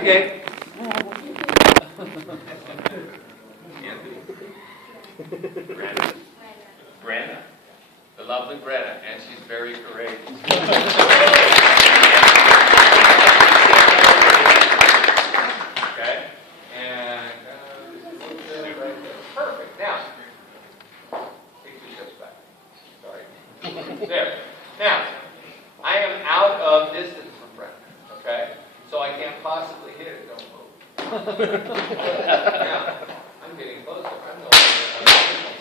Okay. Anthony. Brenda. The lovely Brenda, and she's very courageous. Okay. And right there. Perfect. Now, take 2 steps back. Sorry. There. Now, I am out of distance from Brenda. Okay. So I can't possibly hit it. Don't move. Now, I'm getting closer. I'm no longer anymore.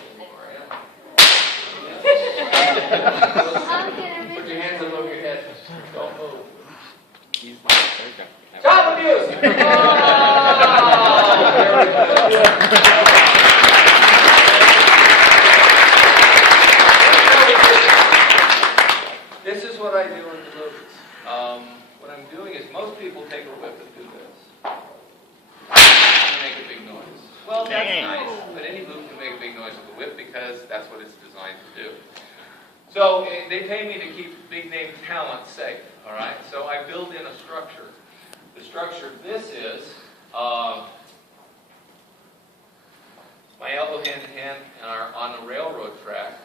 Put your hands up over your head. Don't move. He's my third guy. Child abuse! Oh, very good. This is what I do in the movies. What I'm doing is most people take a whip and do this. And make a big noise. Well, that's nice, but any loop can make a big noise with a whip because that's what it's designed to do. So they pay me to keep big name talent safe, all right? So I build in a structure. The structure of this is my elbow hand to hand are on a railroad track.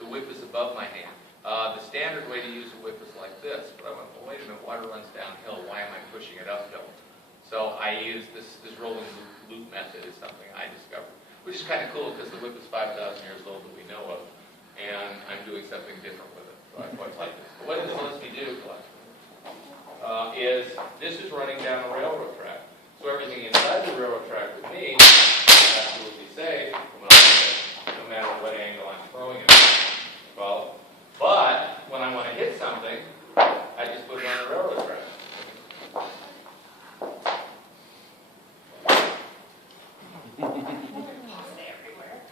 The whip is above my hand. The standard way to use a whip is like this, but I went, well, wait a minute, water runs downhill. Why am I pushing it uphill? So I use this rolling loop method is something I discovered, which is kind of cool because the whip is 5,000 years old that we know of, and I'm doing something different with it. So I quite like this. But what this lets me do is this is running down a railroad track. So everything inside the railroad track with me is absolutely safe no matter what angle I'm throwing it. Well, but when I want to hit something, I just put it on the railroad track. Everywhere.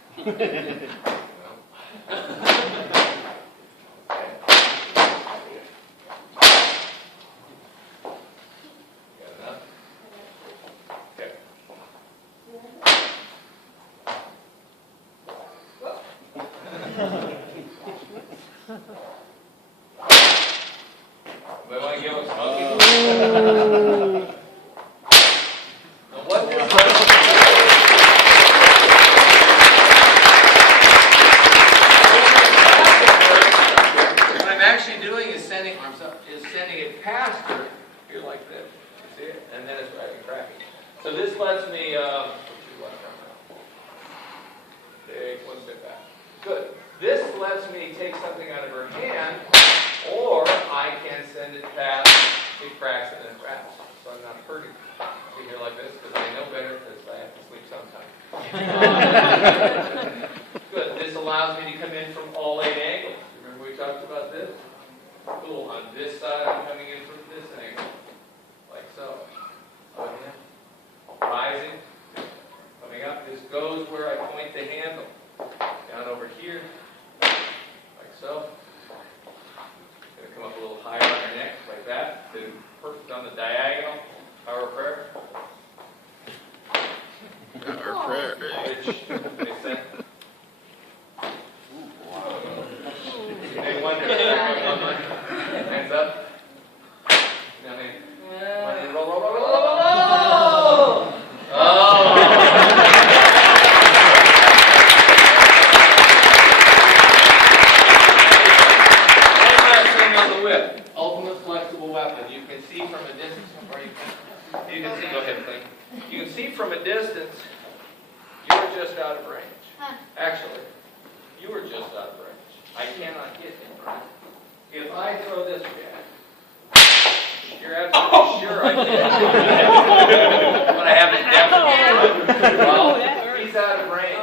Good. This allows me to come in from all 8 angles. Remember we talked about this? Cool. On this side, I'm coming in from this angle, like so. Rising, coming up. This goes where I point the handle. Down over here, like so. Going to come up a little higher on your neck, like that. Then perfect on the diagonal. Power of prayer. Our prayer. They wonder. Hands up. Down in. Roll. Oh. One last thing on the whip. Ultimate flexible weapon. You can see from a distance. You can see. Go ahead, please. You can see from a distance. You're just out of range. Actually, you were just out of range. I cannot get him, right? If I throw this again, you're absolutely sure I can. But I haven't definitely. Well, he's out of range.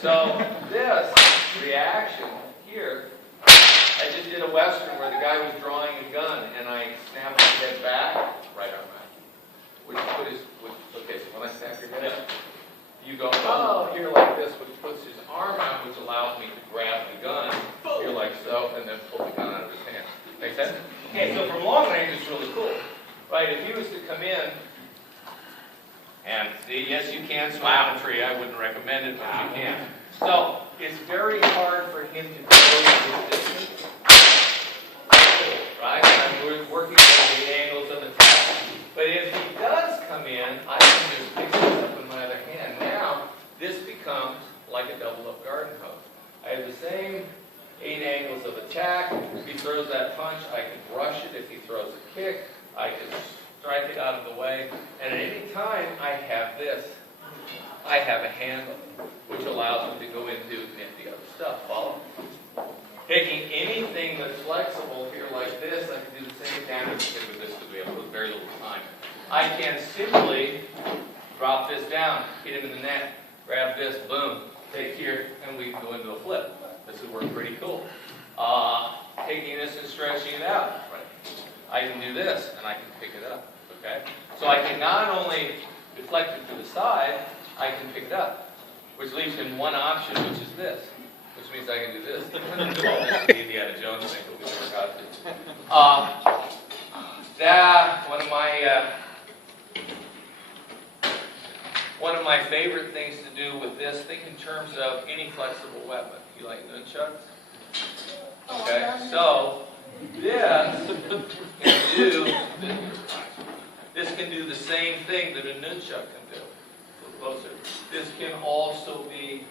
So this reaction here, I just did a Western where the guy was drawing a gun and I snapped his head back, right arm out. Okay, so when I snap your head up, you go, oh, here like this, which puts his arm out, which allows me to grab the gun, here like so, and then pull the gun out of his hand. Make sense? Okay, so from long range, it's really cool. Right, if he was to come in, and see, yes, you can swim in a tree. I wouldn't recommend it, but you can. So, it's very hard for him to go this distance. Right? And we're working on the angles of the tap. But if he does come like a double-up garden hose. I have the same 8 angles of attack. If he throws that punch, I can brush it. If he throws a kick, I can strike it out of the way. And at any time, I have this. I have a handle, which allows me to go into and nip the other stuff. Follow? Taking anything that's flexible here like this, I can do the same damage thing with this because we have very little time. I can simply drop this down, hit him in the neck, grab this, boom, take here, and we can go into a flip. This would work pretty cool. Taking this and stretching it out. I can do this, and I can pick it up. Okay? So I can not only deflect it to the side, I can pick it up, which leaves him one option, which is this, which means I can do this. This is the Indiana Jones thing, but we never got to. One of my favorite things to do with this, think in terms of any flexible weapon. You like nunchucks? Okay, so this can do the same thing that a nunchuck can do. Closer. This can also be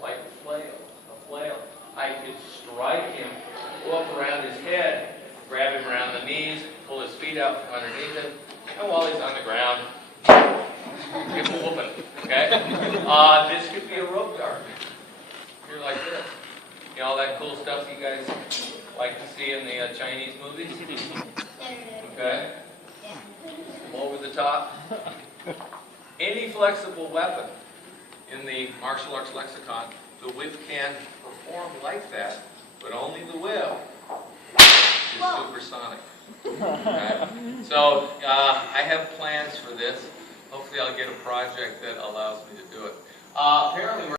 like a flail. I can strike him, go up around his head, grab him around the knees, pull his feet out from underneath him, and while he's on the ground, give him a whooping. Okay? This could be a rope dart. Here like this. You know all that cool stuff you guys like to see in the Chinese movies? Okay? Over the top. Any flexible weapon in the martial arts lexicon, the whip can perform like that, but only the whip is supersonic. Okay? So I have plans for this. Hopefully I'll get a project that allows me to do it. Apparently we're